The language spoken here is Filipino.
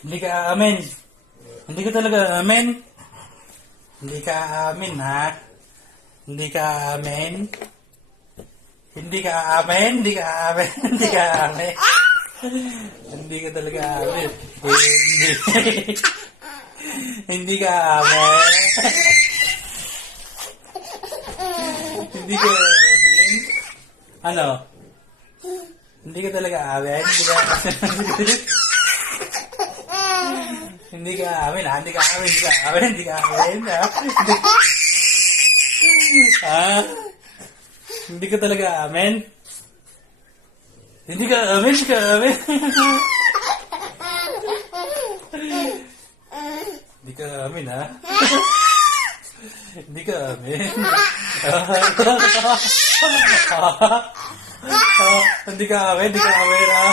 Hindi ka aamin. Hindi ka talaga aamin. Hindi ka aamin, ha? Hindi ka aamin. Hindi ka aamin. Hindi ka aamin. Hindi ka aamin. Hindi ka talaga aamin. Hindi. Hindi ka aamin. Hindi ka aamin. Ano? Hindi ka talaga aamin. Hindi ka Hindi ka amin, ha? Hindi ka amin, hindi ka amin, hindi ka amin, ha? Ha? Hindi ka talaga amin? Hindi ka amin, hindi ka amin. Hindi ka amin, ha? Hindi ka amin. Hindi ka amin, hindi ka amin, ha?